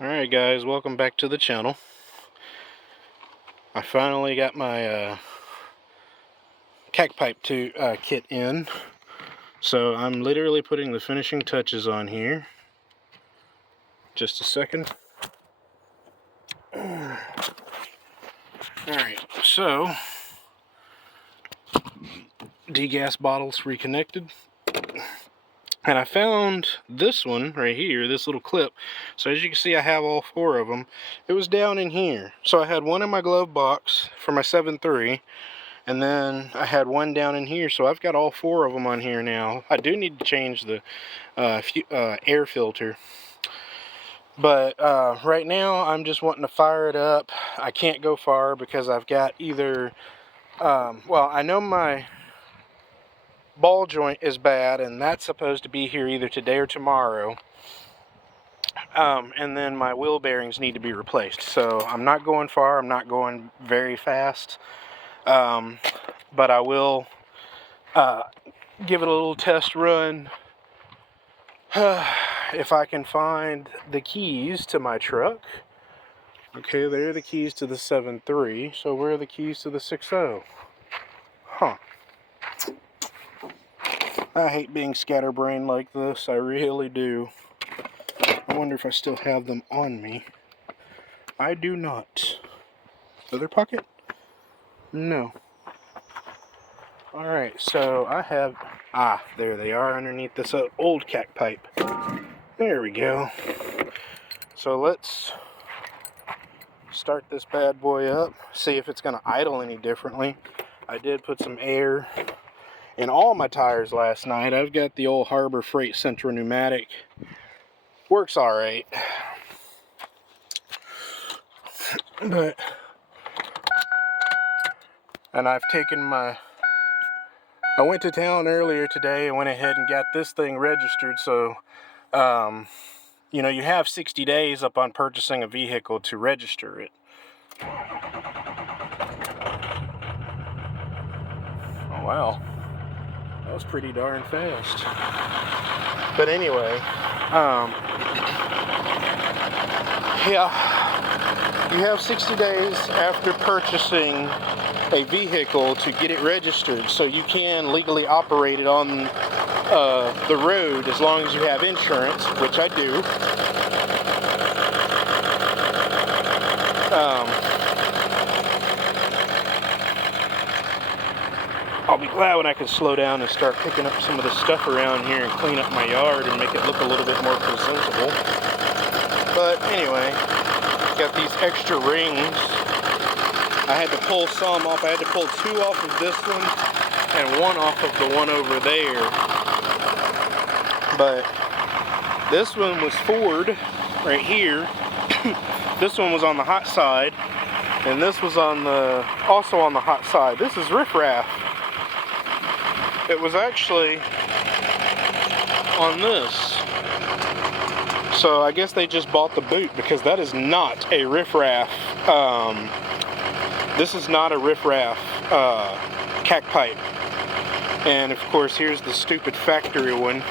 Alright guys, welcome back to the channel. I finally got my cack pipe kit in. So I'm literally putting the finishing touches on here. Just a second. Alright, so D.S.B.D bottles reconnected. And I found this one right here, this little clip. So as you can see, I have all four of them. It was down in here. So I had one in my glove box for my 7.3. And then I had one down in here. So I've got all four of them on here now. I do need to change the air filter. But right now, I'm just wanting to fire it up. I can't go far because I've got either... well, I know my ball joint is bad, and that's supposed to be here either today or tomorrow. And then my wheel bearings need to be replaced. So I'm not going far. I'm not going very fast. But I will give it a little test run if I can find the keys to my truck. Okay, there are the keys to the 7.3. So where are the keys to the 6.0? Huh. I hate being scatterbrained like this. I really do. I wonder if I still have them on me. I do not. Other pocket? No. Alright, so I have... Ah, there they are underneath this old cack pipe. There we go. So let's start this bad boy up. See if it's going to idle any differently. I did put some air in all my tires last night. I've got the old Harbor Freight Central Pneumatic. Works alright. But... And I've taken my... I went to town earlier today and went ahead and got this thing registered. So, you know, you have 60 days upon purchasing a vehicle to register it. Oh, wow. That was pretty darn fast. But anyway, yeah, you have 60 days after purchasing a vehicle to get it registered, so you can legally operate it on the road as long as you have insurance, which I do. I'll be glad when I can slow down and start picking up some of the stuff around here and clean up my yard and make it look a little bit more presentable. But anyway, got these extra rings. I had to pull some off. I had to pull two off of this one and one off of the one over there. But this one was Ford right here. This one was on the hot side, and this was on the also on the hot side. This is riffraff. It was actually on this. So I guess they just bought the boot, because that is not a riffraff. This is not a riffraff cack pipe. And of course, here's the stupid factory one.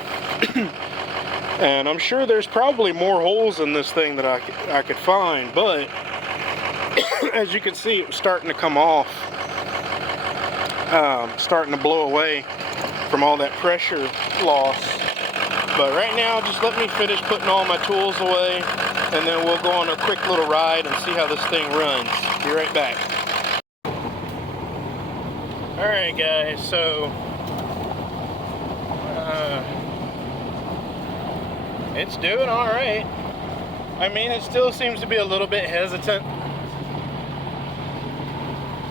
And I'm sure there's probably more holes in this thing that I could find, but as you can see, it was starting to come off. Starting to blow away from all that pressure loss. But right now, just let me finish putting all my tools away, and then we'll go on a quick little ride and see how this thing runs. Be right back. Alright guys, so it's doing alright. I mean, it still seems to be a little bit hesitant,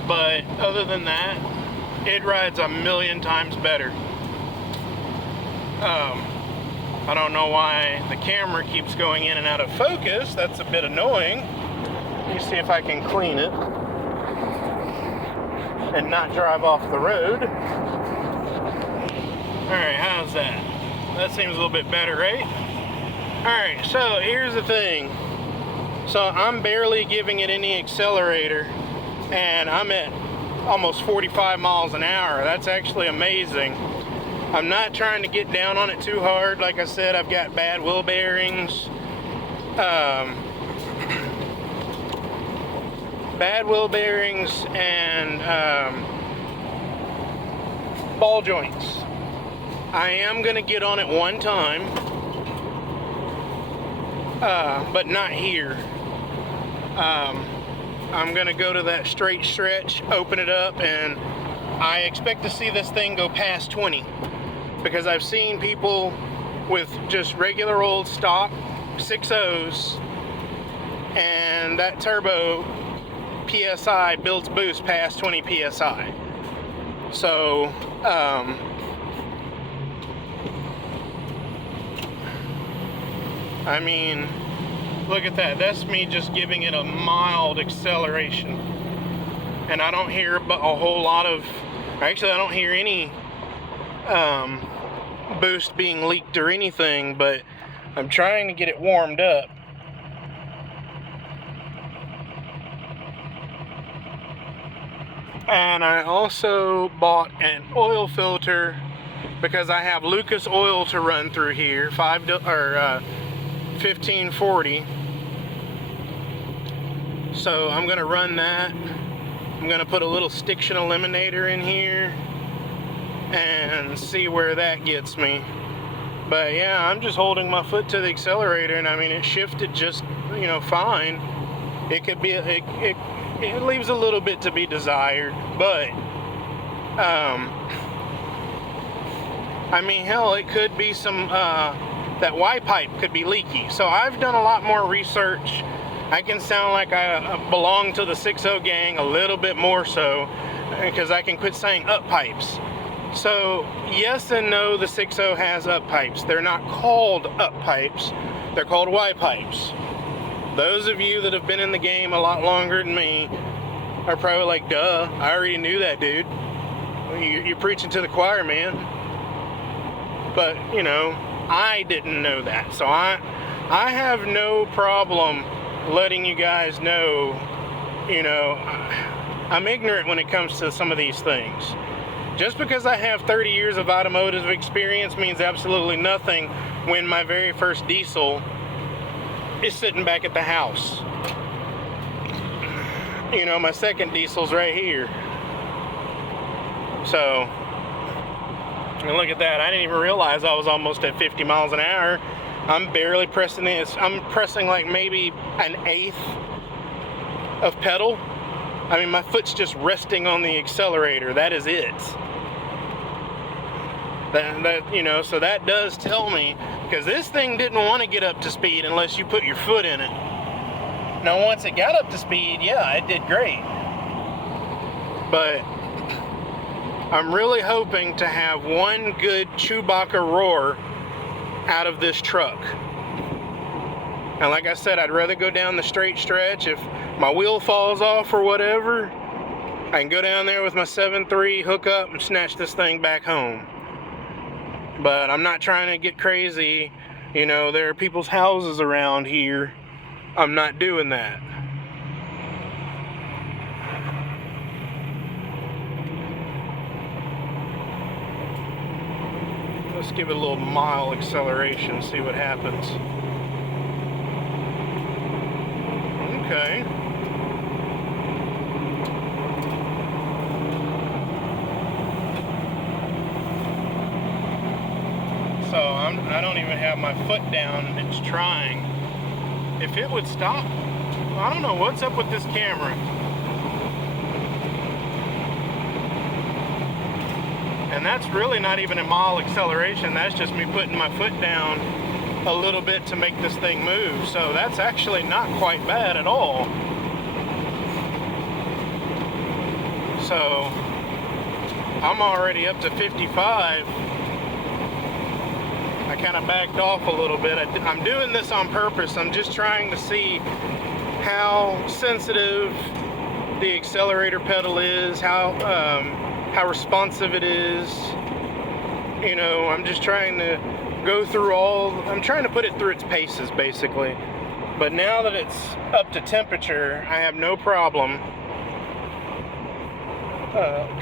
but other than that, it rides a million times better. I don't know why the camera keeps going in and out of focus. That's a bit annoying. Let me see if I can clean it. and not drive off the road. Alright, how's that? That seems a little bit better, right? Alright, so here's the thing. So I'm barely giving it any accelerator, and I'm at almost 45 miles an hour. That's actually amazing. I'm not trying to get down on it too hard. Like I said, I've got bad wheel bearings. Bad wheel bearings and ball joints. I am going to get on it one time, but not here. I'm going to go to that straight stretch, open it up, and I expect to see this thing go past 20. Because I've seen people with just regular old stock 6.0s, and that turbo PSI builds boost past 20 PSI. So, I mean, look at that. That's me just giving it a mild acceleration. And I don't hear a whole lot of, actually I don't hear any boost being leaked or anything, but I'm trying to get it warmed up. And I also bought an oil filter because I have Lucas oil to run through here, 1540. So I'm gonna run that. I'm gonna put a little stiction eliminator in here and see where that gets me. But yeah, I'm just holding my foot to the accelerator, and I mean, it shifted just, you know, fine. It could be, it leaves a little bit to be desired, but I mean, hell, it could be some, that Y pipe could be leaky. So I've done a lot more research. I can sound like I belong to the 6.0 gang a little bit more so, because I can quit saying up pipes. So yes and no, the 6.0 has up pipes. They're not called up pipes, they're called Y pipes. Those of you that have been in the game a lot longer than me are probably like, duh, I already knew that, dude. You're preaching to the choir, man. But, you know, I didn't know that. So I have no problem letting you guys know, you know, I'm ignorant when it comes to some of these things. Just because I have 30 years of automotive experience means absolutely nothing when my very first diesel is sitting back at the house. You know, my second diesel's right here. So, and look at that. I didn't even realize I was almost at 50 miles an hour. I'm barely pressing this. I'm pressing like maybe an eighth of pedal. I mean, my foot's just resting on the accelerator. That is it. That you know, so that does tell me, because this thing didn't want to get up to speed unless you put your foot in it. Now, once it got up to speed, yeah, it did great. But I'm really hoping to have one good Chewbacca roar out of this truck. And like I said, I'd rather go down the straight stretch. If my wheel falls off or whatever, I can go down there with my 7.3, hook up, and snatch this thing back home. But I'm not trying to get crazy. You know, there are people's houses around here. I'm not doing that. Let's give it a little mild acceleration, see what happens. Okay. So I don't even have my foot down, and it's trying. If it would stop, I don't know what's up with this camera. And that's really not even a mild acceleration. That's just me putting my foot down a little bit to make this thing move. So that's actually not quite bad at all. So I'm already up to 55. I kind of backed off a little bit. I'm doing this on purpose. I'm just trying to see how sensitive the accelerator pedal is, how responsive it is. You know, I'm just trying to go through I'm trying to put it through its paces, basically. But now that it's up to temperature, I have no problem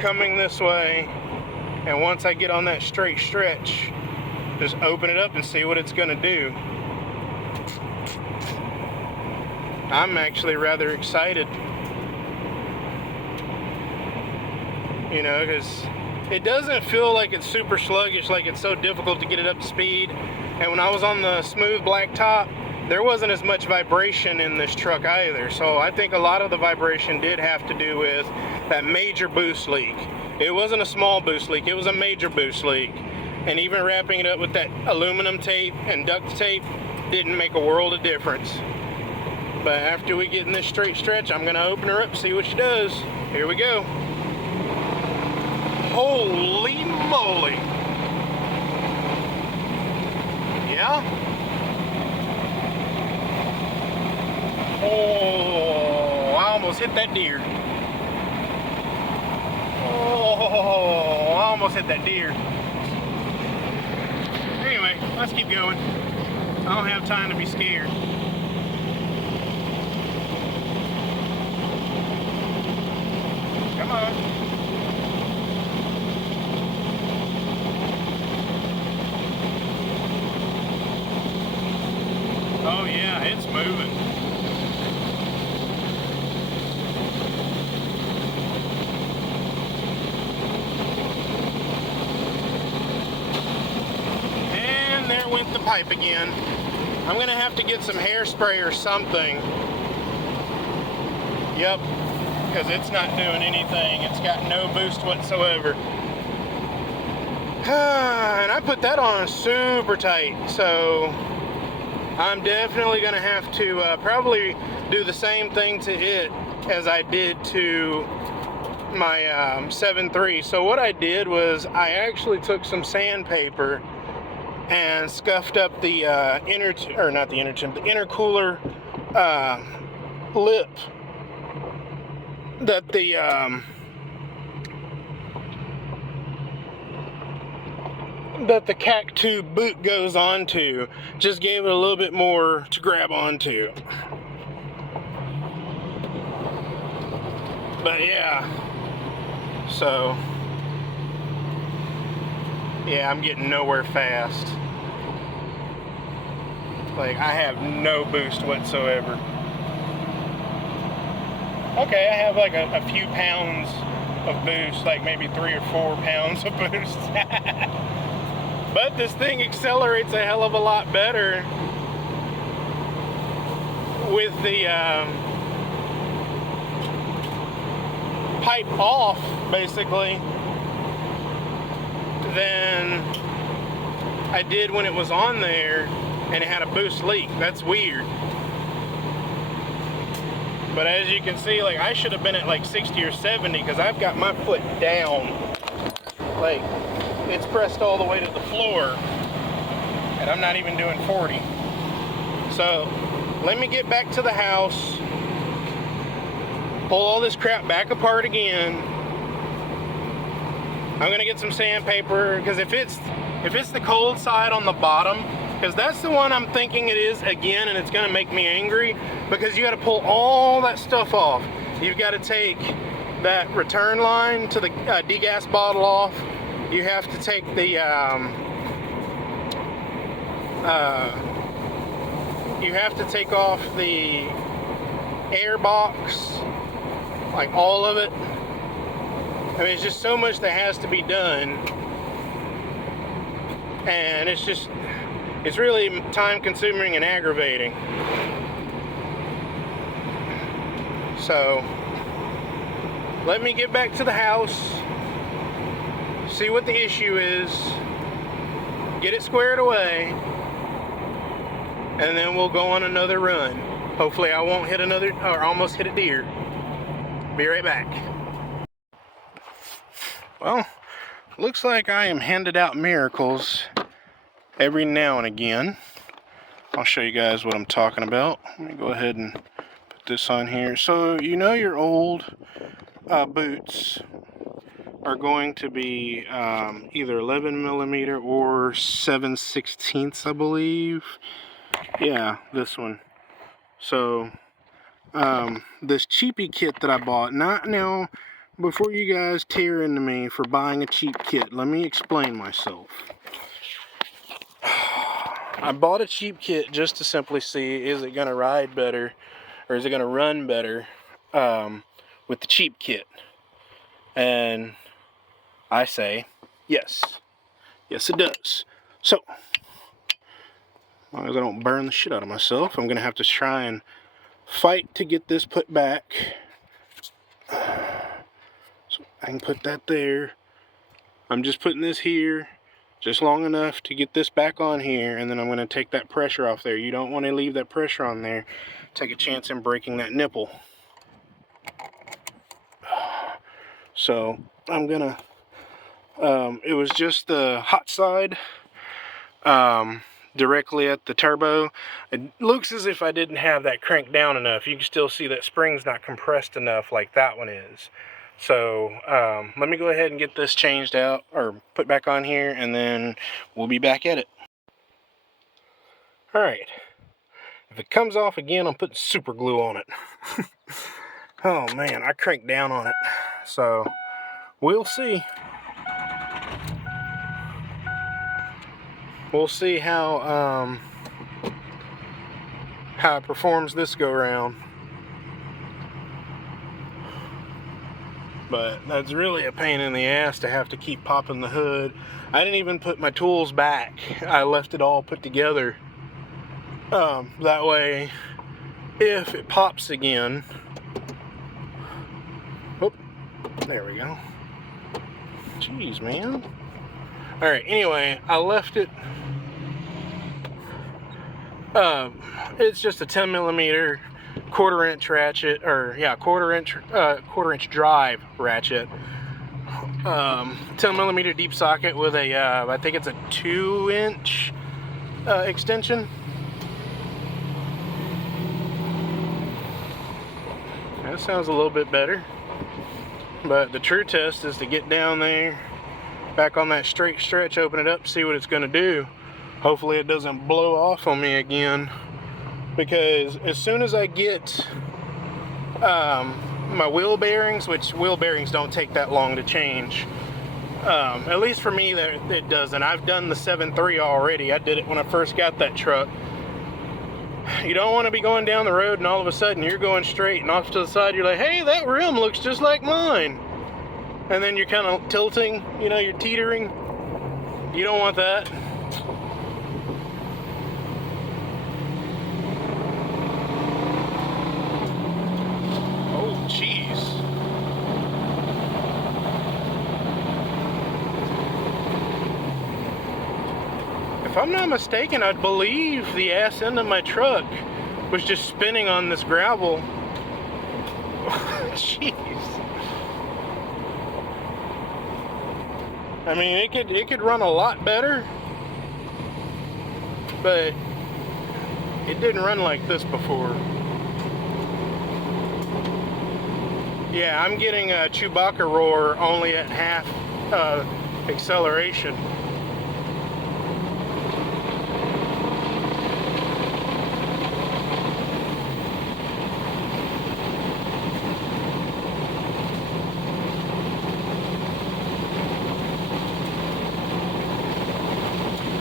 coming this way, and once I get on that straight stretch, just open it up and see what it's gonna do. I'm actually rather excited, you know, because it doesn't feel like it's super sluggish, like it's so difficult to get it up to speed. And when I was on the smooth black top, there wasn't as much vibration in this truck either. So I think a lot of the vibration did have to do with that major boost leak. It wasn't a small boost leak, it was a major boost leak. And even wrapping it up with that aluminum tape and duct tape didn't make a world of difference. But after we get in this straight stretch, I'm gonna open her up and see what she does. Here we go. Holy moly. Yeah? Oh, I almost hit that deer. Oh, I almost hit that deer. Anyway, let's keep going. I don't have time to be scared. Come on. Oh yeah, it's moving. And there went the pipe again. I'm gonna have to get some hairspray or something. Yep, because it's not doing anything. It's got no boost whatsoever. And I put that on super tight, so I'm definitely gonna have to probably do the same thing to it as I did to my 7.3. So what I did was I actually took some sandpaper and scuffed up the the intercooler lip that the CAC tube boot goes onto. Just gave it a little bit more to grab onto. But yeah, so yeah, I'm getting nowhere fast. Like, I have no boost whatsoever. Okay, I have like a few pounds of boost, like maybe 3 or 4 pounds of boost. But this thing accelerates a hell of a lot better with the pipe off, basically, than I did when it was on there and it had a boost leak. That's weird. But as you can see, like, I should have been at like 60 or 70 because I've got my foot down. Like, it's pressed all the way to the floor and I'm not even doing 40. So let me get back to the house, pull all this crap back apart again. I'm gonna get some sandpaper, because if it's the cold side on the bottom, because that's the one I'm thinking it is again, and it's gonna make me angry, because you got to pull all that stuff off. You've got to take that return line to the D.S.B.D bottle off. You have to take the you have to take off the air box, like all of it. I mean, it's just so much that has to be done, and it's really time consuming and aggravating. So let me get back to the house, see what the issue is, get it squared away, and then we'll go on another run. Hopefully I won't hit another, or almost hit a deer. Be right back. Well, looks like I am handed out miracles every now and again. I'll show you guys what I'm talking about. Let me go ahead and put put this on here. So you know your old boots are going to be either 11 millimeter or 7/16, I believe. Yeah, this one. So this cheapy kit that I bought, not now, before you guys tear into me for buying a cheap kit, let me explain myself. I bought a cheap kit just to simply see, is it going to ride better or is it going to run better with the cheap kit? And I say yes. Yes, it does. So, as long as I don't burn the shit out of myself, I'm going to have to try and fight to get this put back. So I can put that there. I'm just putting this here just long enough to get this back on here, and then I'm going to take that pressure off there. You don't want to leave that pressure on there. Take a chance in breaking that nipple. So I'm gonna it was just the hot side directly at the turbo. It looks as if I didn't have that cranked down enough. You can still see that spring's not compressed enough like that one is. So let me go ahead and get this changed out or put back on here, and then we'll be back at it. Alright, if it comes off again, I'm putting super glue on it. Oh man, I cranked down on it. So we'll see. We'll see how it performs this go round. But that's really a pain in the ass to have to keep popping the hood. I didn't even put my tools back. I left it all put together. That way, if it pops again, oh, there we go. Jeez, man. All right. Anyway, I left it. It's just a 10 millimeter. Quarter-inch ratchet, or yeah, quarter-inch drive ratchet. 10 millimeter deep socket with a, I think it's a 2-inch extension. That sounds a little bit better. But the true test is to get down there, back on that straight stretch, open it up, see what it's going to do. Hopefully it doesn't blow off on me again. Because as soon as I get my wheel bearings, which wheel bearings don't take that long to change, at least for me it doesn't. I've done the 7.3 already. I did it when I first got that truck. You don't want to be going down the road and all of a sudden you're going straight, and off to the side you're like, hey, that rim looks just like mine. And then you're kind of tilting, you know, you're teetering. You don't want that. Jeez. If I'm not mistaken, I believe the ass end of my truck was just spinning on this gravel. Jeez. I mean, it could run a lot better, but it didn't run like this before. Yeah, I'm getting a Chewbacca roar only at half acceleration.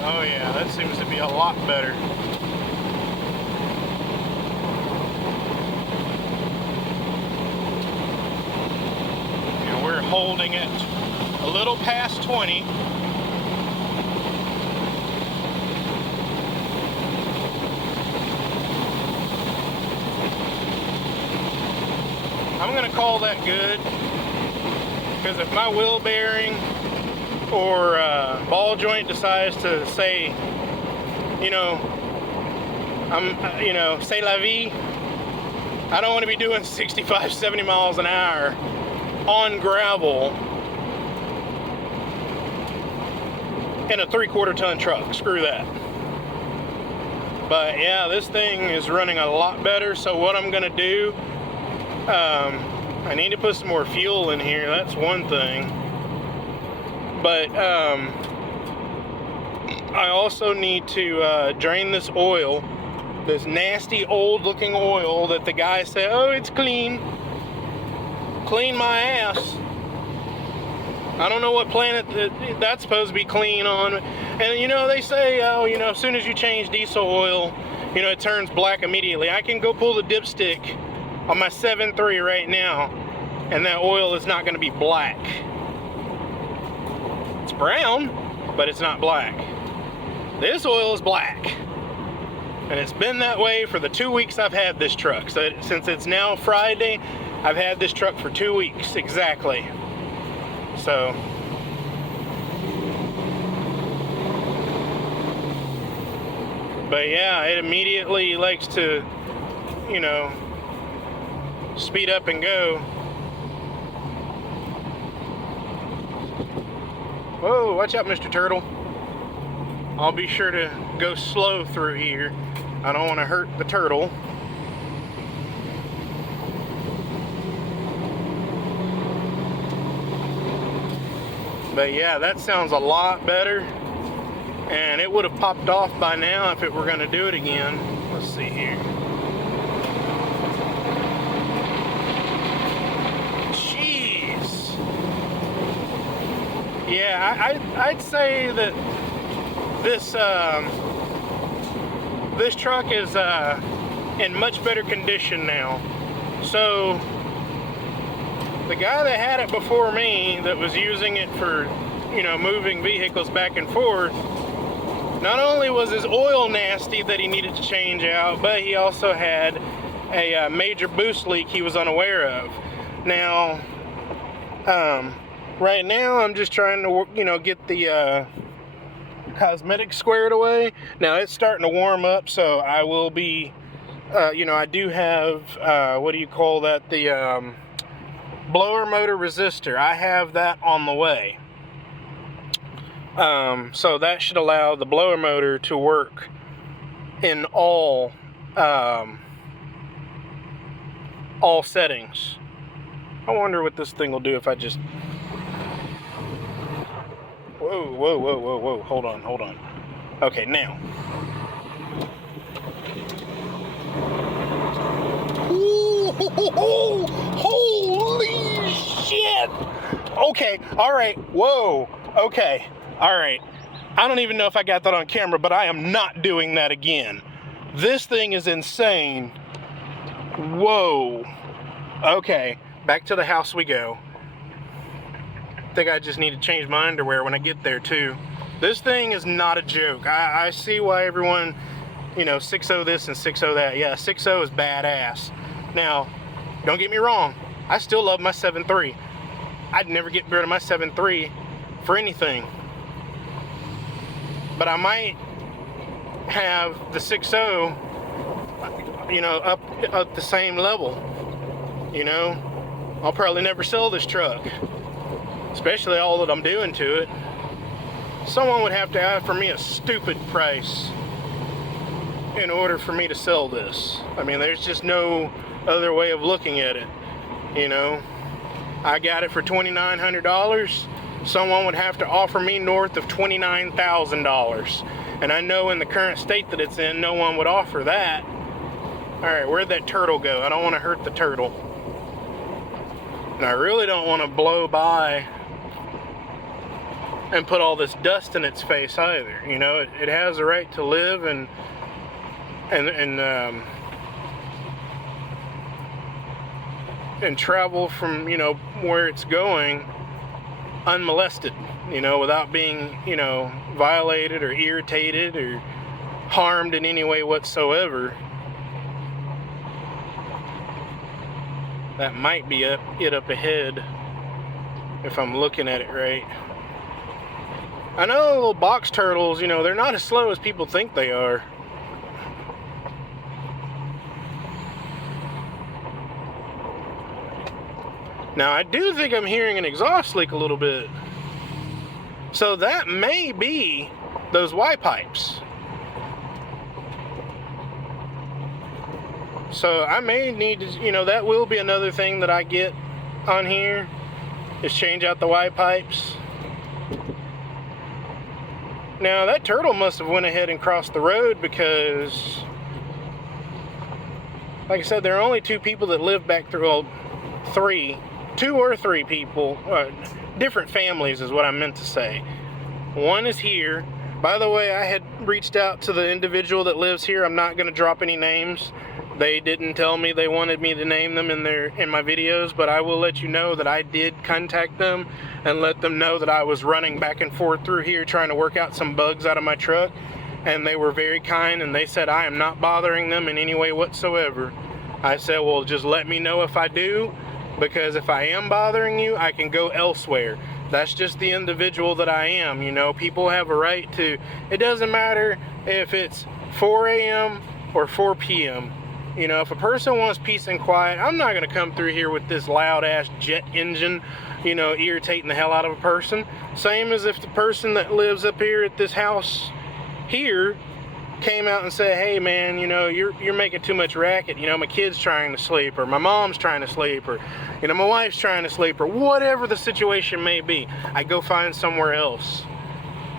Oh yeah, that seems to be a lot better. Holding it a little past 20. I'm going to call that good, because if my wheel bearing or ball joint decides to say, you know, say la vie, I don't want to be doing 65, 70 miles an hour on gravel in a 3/4 ton truck. Screw that. But yeah, this thing is running a lot better. So what I'm gonna do, I need to put some more fuel in here. That's one thing. But I also need to drain this oil, this nasty old looking oil that the guy said, oh, it's clean. Clean my ass. I don't know what planet that's supposed to be clean on. And you know, they say, oh, you know, as soon as you change diesel oil, you know, it turns black immediately. I can go pull the dipstick on my 7.3 right now, and that oil is not going to be black. It's brown, but it's not black. This oil is black. And it's been that way for the 2 weeks I've had this truck. So since it's now Friday, I've had this truck for 2 weeks exactly. So but yeah, it immediately likes to, you know, speed up and go. Whoa, watch out, Mr. Turtle. I'll be sure to go slow through here. I don't want to hurt the turtle. But yeah, that sounds a lot better. And it would have popped off by now if it were going to do it again. Let's see here. Jeez. Yeah, I'd say that this this truck is in much better condition now. So the guy that had it before me, that was using it for, you know, moving vehicles back and forth, not only was his oil nasty that he needed to change out, but he also had a major boost leak he was unaware of. Now, right now I'm just trying to, you know, get the cosmetics squared away. Now it's starting to warm up, so I will be, you know, I do have, what do you call that, the blower motor resistor. I have that on the way. So that should allow the blower motor to work in all settings. I wonder what this thing will do if I just... Whoa, hold on. Okay, now. Ooh, holy shit! Okay, alright, whoa, okay, alright. I don't even know if I got that on camera, but I am not doing that again. This thing is insane. Whoa. Okay, back to the house we go. I think I just need to change my underwear when I get there too. This thing is not a joke. I see why everyone, you know, 6.0 this and 6.0 that. Yeah, 6.0 is badass. Now, don't get me wrong, I still love my 7.3. I'd never get rid of my 7.3 for anything. But I might have the 6.0, you know, up at the same level. You know, I'll probably never sell this truck, especially all that I'm doing to it. Someone would have to offer me a stupid price in order for me to sell this. I mean, there's just no other way of looking at it. You know, I got it for $2,900. Someone would have to offer me north of $29,000. And I know in the current state that it's in, no one would offer that. Alright, where'd that turtle go? I don't want to hurt the turtle. And I really don't want to blow by and put all this dust in its face either. You know, it has a right to live and travel from, you know, where it's going unmolested, you know, without being, you know, violated or irritated or harmed in any way whatsoever. That might be it up ahead if I'm looking at it right. I know little box turtles, you know, they're not as slow as people think they are. Now, I do think I'm hearing an exhaust leak a little bit. So that may be those Y pipes. So I may need to, you know, that will be another thing that I get on here, is change out the Y pipes. Now that turtle must have went ahead and crossed the road, because like I said, there are only 2 people that live back through, well, 2 or 3 people, different families is what I meant to say. One is here. By the way, I had reached out to the individual that lives here. I'm not going to drop any names. They didn't tell me they wanted me to name them in my videos, but I will let you know that I did contact them and let them know that I was running back and forth through here trying to work out some bugs out of my truck, and they were very kind, and they said I am not bothering them in any way whatsoever. I said, well, just let me know if I do, because if I am bothering you, I can go elsewhere. That's just the individual that I am. You know, people have a right to, it doesn't matter if it's 4 a.m. or 4 p.m. You know, if a person wants peace and quiet, I'm not going to come through here with this loud ass jet engine, you know, irritating the hell out of a person. Same as if the person that lives up here at this house here came out and said, hey man, you know, you're making too much racket. You know, my kid's trying to sleep, or my mom's trying to sleep, or, you know, my wife's trying to sleep, or whatever the situation may be. I go find somewhere else.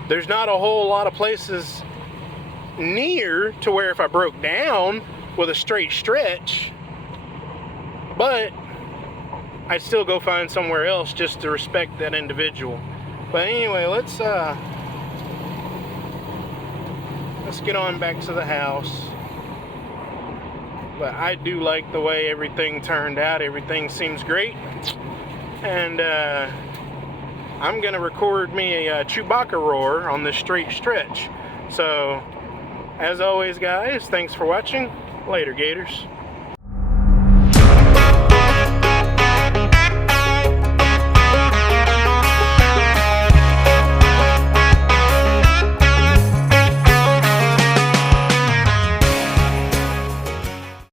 There's not a whole lot of places near to where if I broke down with a straight stretch, but I'd still go find somewhere else just to respect that individual. But anyway, let's get on back to the house. But I do like the way everything turned out. Everything seems great. And I'm gonna record me a Chewbacca roar on this straight stretch. So as always guys, thanks for watching. Later, Gators.